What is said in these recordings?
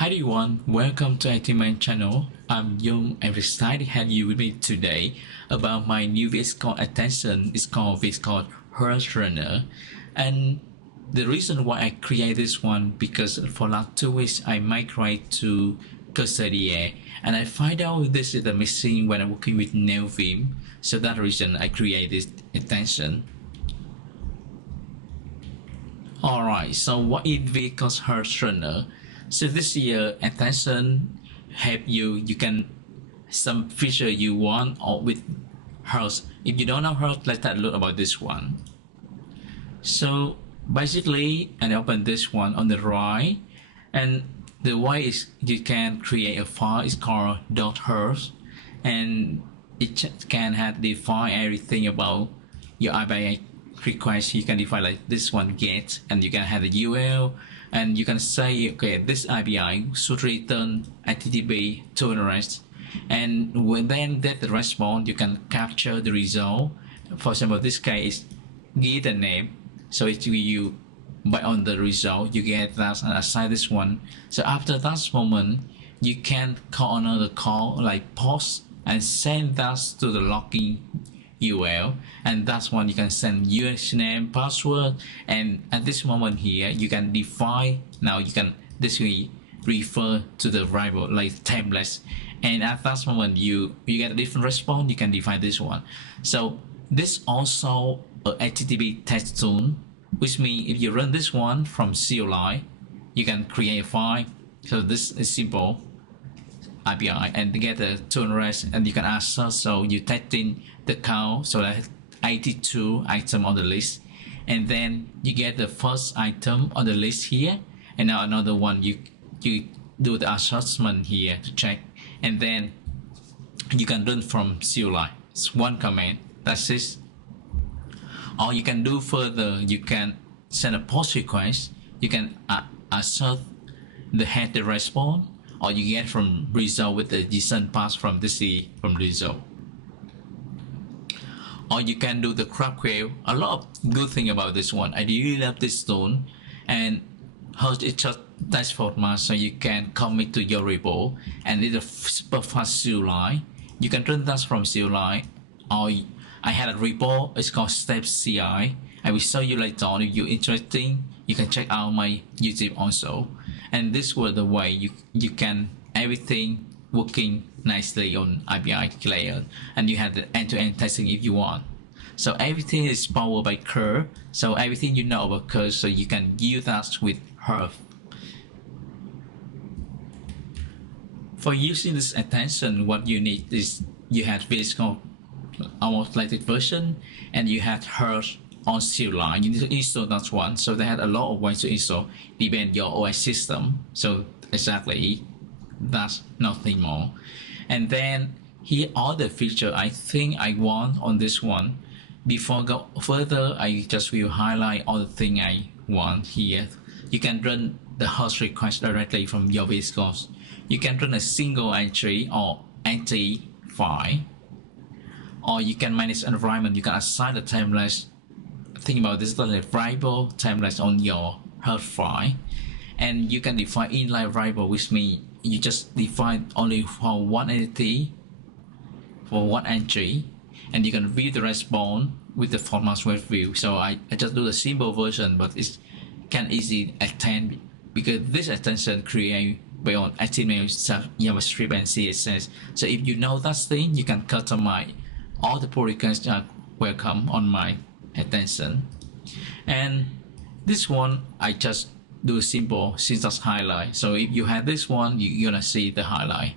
Hi everyone, welcome to IT channel. I'm Young and excited to have you with me today about my new VSCode extension. It's called VSCode Hurl Runner. And the reason why I create this one because for last 2 weeks I migrate to Cursadia and I find out this is the missing when I'm working with Vim. So that reason I create this extension. Alright, so what is VSCode Hurl Runner? So this year extension help you can some feature you want or with Hurls. If you don't know Hurls, let's take a look about this one. So basically, I open this one on the right, and the way is you can create a file. It's called .hurls, and it can have define everything about your API request. You can define like this one get, and you can have the UL. And you can say, okay, this API should return HTTP tolerance, and when then that the response, you can capture the result. For example, this case give the name, so if you by on the result you get that and assign this one. So after that moment, you can call another call like post and send that to the login UL, and that's when you can send username, password, and at this moment here you can define. Now you can this way refer to the variable like templates, and at that moment you get a different response. You can define this one. So this also a HTTP test tool, which means if you run this one from CLI, you can create a file. So this is simple API and get the tolerance, and you can assert. So you type in the count, so that 82 item on the list, and then you get the first item on the list here, and now another one you do the assessment here to check, and then you can run from CLI. It's one command, that's it. Or you can do further, you can send a post request, you can assert the header response, or you get from result with the JSON pass from from result. Or you can do the GraphQL. A lot of good thing about this one. I really love this tool, and how it just text format, so you can commit to your repo, and it's a super fast CLI. You can run that from CLI, or I had a repo. It's called Step CI. I will show you later on. If you're interested, you can check out my YouTube also. And this was the way you can everything working nicely on API layer, and you have the end-to-end testing if you want. So everything is powered by Curl. So everything you know about Curl, so you can use that with Hurl. For using this extension, what you need is you have VSCode almost latest version, and you have Hurl on CLI. You need to install that one. So they had a lot of ways to install, depend your OS system. So exactly, that's nothing more. And then here are the feature I think I want on this one. Before go further, I just will highlight all the thing I want here. You can run the host request directly from your VSCode. You can run a single entry or entity file, or you can manage an environment. You can assign the templates. Think about this, like variable templates on your Hurl file, and you can define inline variable, which means you just define only for one entity, for one entry, and you can view the response with the format web view. So I just do the simple version, but it can easily extend because this extension create based on HTML, JavaScript, and CSS. So if you know that thing, you can customize all the pull requests are welcome on my extension. And this one I just do simple syntax highlight. So if you have this one, you're gonna see the highlight,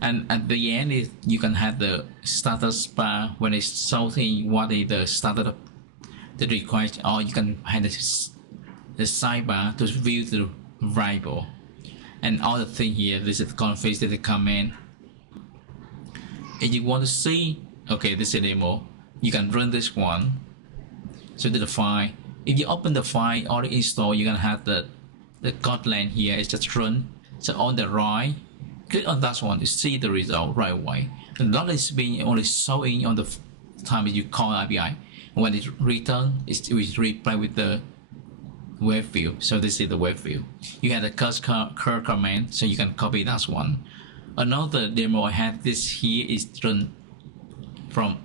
and at the end you can have the status bar when it's showing what is the status of the request, or you can have the sidebar to view the variable and all the thing here. This is the config, the command. If you want to see, okay, this is a demo, you can run this one. So to the file, if you open the file or install, you're gonna have the code line here. It's just run. So on the right, click on that one to see the result right away. And that is being only showing on the time you call API. When it return, it will reply with the web view. So this is the web view. You have the curl command, so you can copy that one. Another demo I have this here is run from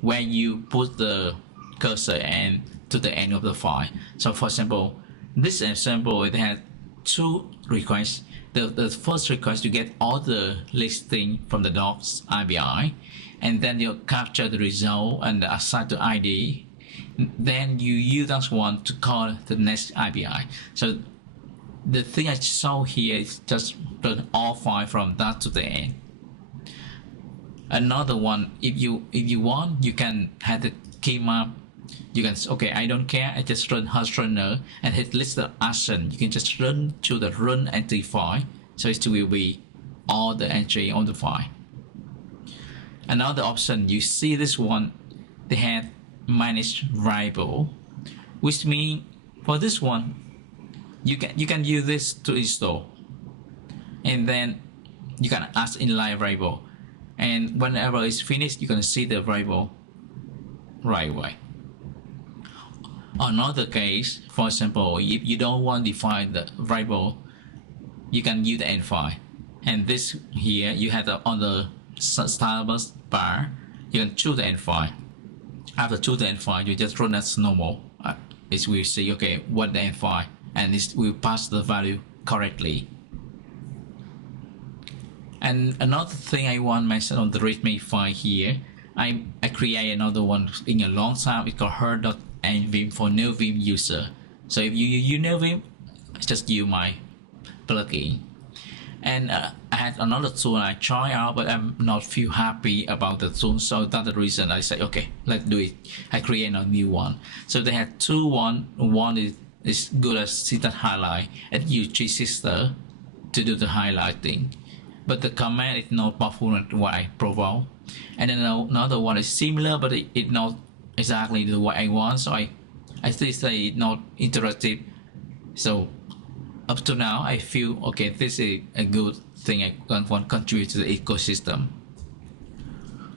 where you put the cursor and to the end of the file. So for example, this example it has two requests. The first request, you get all the listing from the docs API, and then you capture the result and assign to ID. Then you use that one to call the next API. So the thing I show here is just run all files from that to the end. Another one, if you want, you can have the key map. You can, okay, I don't care, I just run Hurl Runner and hit list the action. You can just run to the run entry file, so it will be all the entry on the file. Another option, you see this one, they have manage variable, which means for this one, you can use this to install, and then you can add inline variable, and whenever it's finished, you can see the variable right away. Another case, for example, if you don't want to define the variable, you can use the end file. And this here, you have on the status bar, you can choose the end file. After choose the end file, you just run as normal. It will say, okay, what the end file, and it will pass the value correctly. And another thing I want to mention on the README file here, I create another one in a long time. It's called Hurl.envim for no Vim user. So if you know Vim, just use my plugin. And I had another tool I try out, but I'm not feel happy about the tool. So that's the reason I said, okay, let's do it. I create a new one. So they had two. One is good as syntax highlight and use G-Sister to do the highlighting. But the command is not powerful at what I provide. And then another one is similar, but it's not exactly the what I want. So I still say it's not interactive. So up to now, I feel okay, this is a good thing I want to contribute to the ecosystem.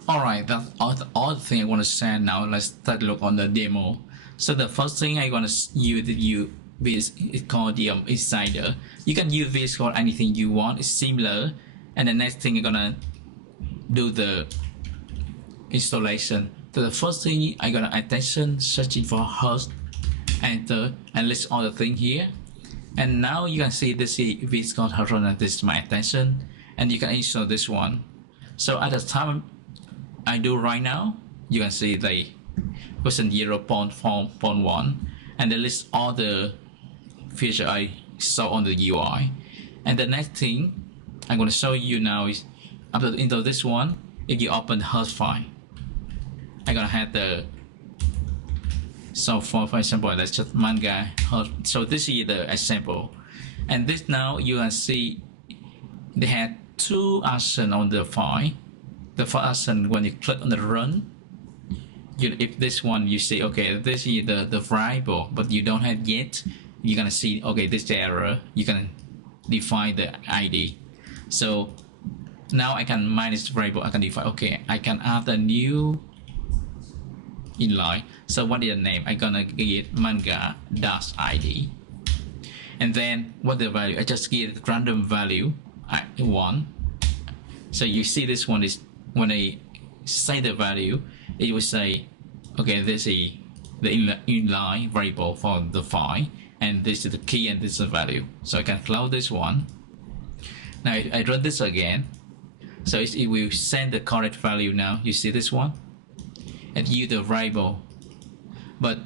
Alright, that's all the thing I want to say now. Let's take a look on the demo. So the first thing I want to use is called the Insider. You can use VSCode anything you want, it's similar. And the next thing you're gonna do the installation. So the first thing I gonna attention searching for host, enter, and list all the thing here. And now you can see this is VSCode Hurl Runner. This is my attention, and you can install this one. So at the time I do right now, you can see the version 0.4.1, and they list all the features I saw on the UI. And the next thing I'm going to show you now is after into this one, if you open the host file, I'm going to have the, so for example, let's just manga host. So this is the example, and this now you can see they had two actions on the file. The first action, when you click on the run, if this one you see, okay, this is the variable, but you don't have yet, you're gonna see, okay, this error, you can define the ID. So now I can manage the variable, I can define, okay, I can add a new inline. So what is the name? I'm gonna give manga dash ID, and then what the value, I just give random value 1. So you see this one is when I say the value, it will say, okay, this is the inline variable for the file, and this is the key and this is the value. So I can close this one. Now I run this again, so it will send the correct value. Now you see this one, and use the variable, but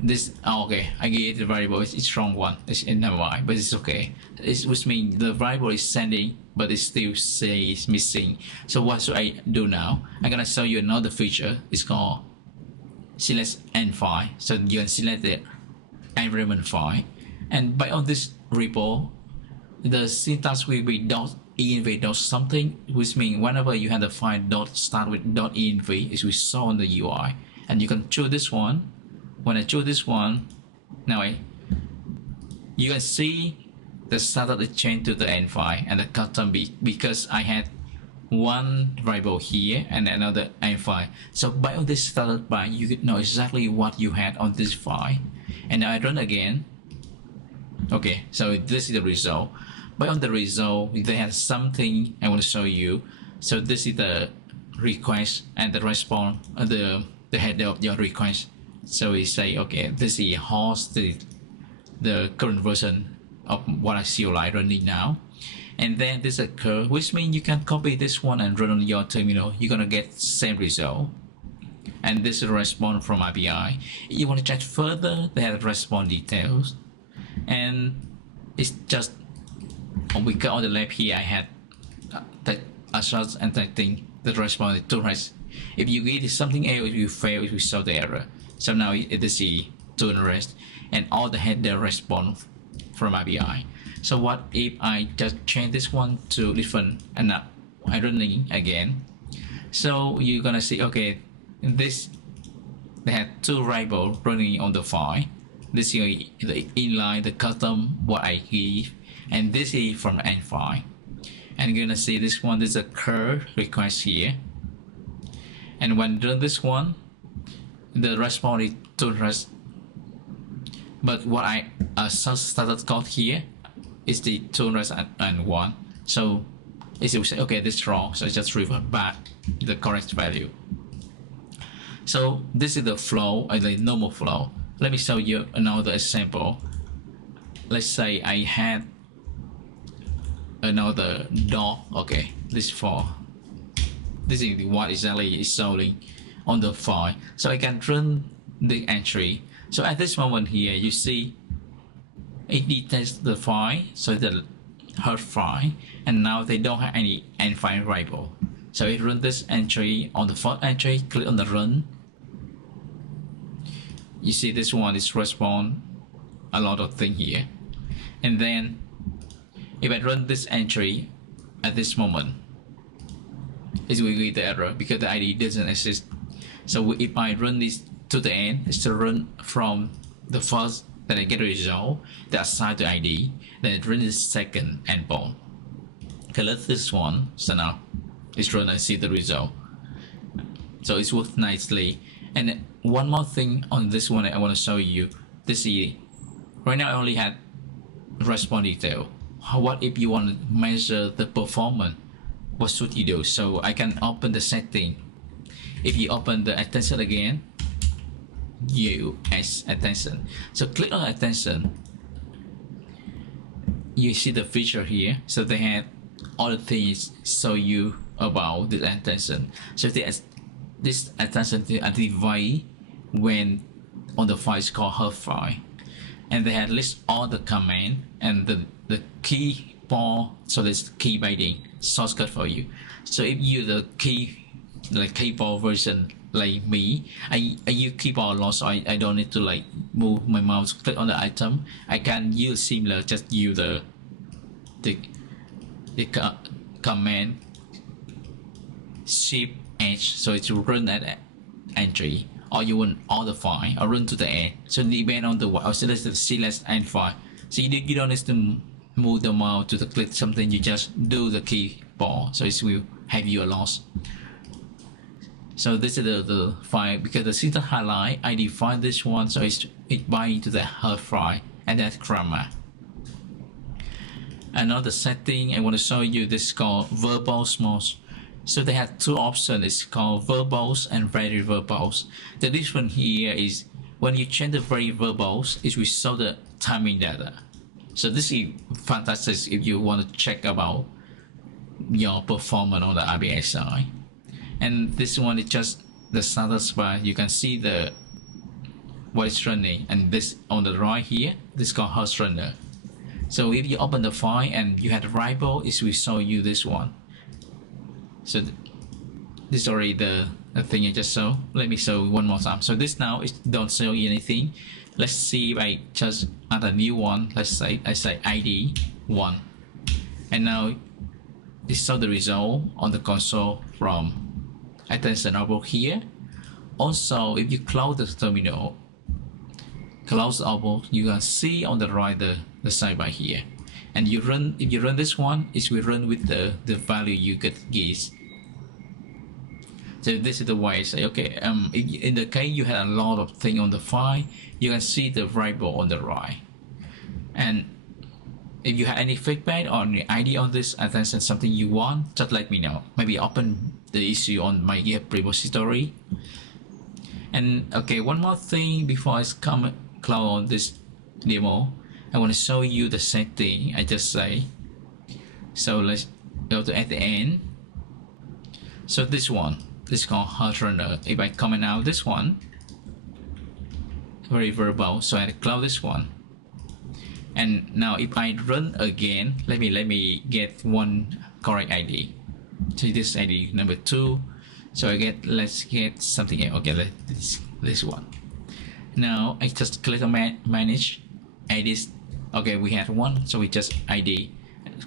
this, okay, I gave the variable, it's wrong one, it's in never, but it's okay. Which means the variable is sending, but it still says missing. So what should I do now? I'm gonna show you another feature. It's called select end file. So you can select the environment file, and by on this repo, the syntax will be .env dot something, which means whenever you have the file dot start with .env, it will show on the UI, and you can choose this one. When I choose this one, now you can see the startup is changed to the end file and the custom because I had one variable here and another end file. So by on this startup bar, you could know exactly what you had on this file. and now I run again. Okay, so this is the result. But on the result, they have something I want to show you. So this is the request and the response, the header of your request. So we say, okay, this is host the current version of what I see like running now. And then this occur, which means you can copy this one and run on your terminal. You're gonna get same result. And this is a response from API. If you want to check further, they have response details. And it's just we got on the left here. I had a shot and typing the response to rest. If you get something else, if you fail, it will show the error. So now it is the to rest and all the header response from API. So what if I just change this one to different and now I running again? So you're gonna see, okay, this they had two variables running on the file. This is the inline, the custom what I give, and this is from the end file. And you're gonna see this one, there's a curl request here. And when run this one, the response is to rest. But what I started code here is the to rest and one. So it will say, okay, this is wrong. So just revert back the correct value. So this is the flow, the normal flow. Let me show you another example. Let's say I had another dog. Okay, this is what exactly is showing on the file. So I can run the entry. So at this moment here, you see it detects the file, so the Hurl file, and now they don't have any end file variable. So it runs this entry on the first entry, click on the run. You see this one is respond a lot of things here. And then if I run this entry at this moment, it will get the error because the ID doesn't exist. So if I run this to the end, it's to run from the first that I get a result that assign the ID, then it runs the second endpoint. Okay, let's this one. So now it's run and see the result. So it's worked nicely. And one more thing on this one I want to show you. This is right now I only had response detail. What if you want to measure the performance? What should you do? So I can open the setting. If you open the attention again, US attention. So click on attention. You see the feature here. So they had all the things show you about this attention. So this attention to identify when on the file is called Hurl file, and they had list all the command and the keyboard. So there's key binding shortcut for you. So if you the keyboard version like me, I use keyboard a lot, so I don't need to like move my mouse, click on the item. I can use similar, just use the command shift H, so it will run that entry, or you want all the file or run to the end. So depend on the or select the select end file. So you don't need to move the mouse to the click something, you just do the keyboard, so it will have you a loss. So this is the file, because the syntax highlight, I define this one, so it binds to the Hurl file, and that's grammar. Another setting I want to show you, this is called verbose mode. So they have two options, it's called verbose and very verbose. The difference here is when you change the very verbose, it will show the timing data. So this is fantastic if you want to check about your performance on the API side. And this one is just the status bar. You can see the what is running, and this on the right here, this is called Hurl Runner. So if you open the file and you had a variable, it will show you this one. So this is already the thing I just saw. Let me show one more time. So this now is don't show you anything. Let's see if I just add a new one. Let's say I say ID 1, and now this show the result on the console from attention over here. Also, if you close the terminal, close over, you can see on the right the sidebar here. And you run, if you run this one, it will run with the value you get gives. So this is the way I say, okay, in the case you had a lot of things on the file, you can see the variable on the right. And if you have any feedback or any idea on this attention, something you want, just let me know. Maybe open the issue on my GitHub repository. And okay, one more thing before I come close on this demo, I want to show you the setting I just say. So let's go to at the end. So this one, this is called Hurl Runner. If I comment out this one, very verbal, so I close this one. And now if I run again, let me get one correct ID. So this ID number 2. So let's get something else. Okay, this one. Now I just click on manage IDs. Okay, we had 1, so we just ID.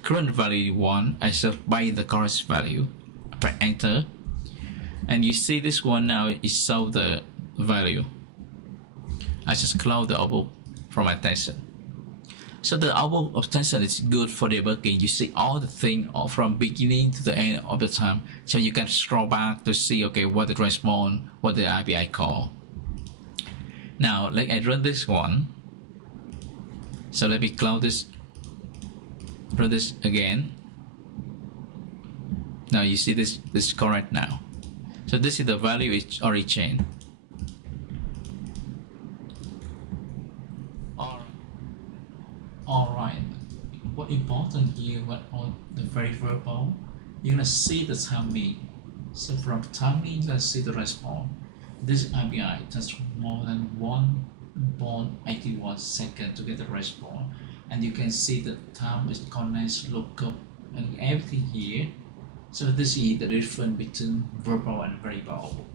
Current value 1. I set by the correct value. Press enter, and you see this one now it shows the value. I just close the output from attention. So the output of attention is good for debugging. You see all the thing from beginning to the end of the time. So you can scroll back to see, okay, what the response, what the API call. Now let I run this one. So let me close this, run this again. Now you see this is correct now. So this is the value is already changed. Alright. What important here, what on the very verbal, you're gonna see the timing. So from timing you're gonna see the response. This API takes more than 1.81 seconds to get the response. And you can see the time is connects, lookup, and everything here. So this is the difference between verbal and verbal.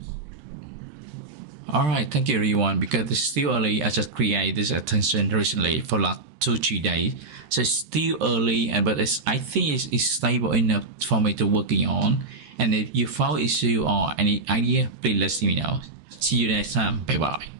Alright, thank you everyone. Because it's still early, I just created this attention recently for like 2-3 days. So it's still early, but I think it's stable enough for me to working on. And if you found issue or any idea, please let me know. See you next time. Bye bye.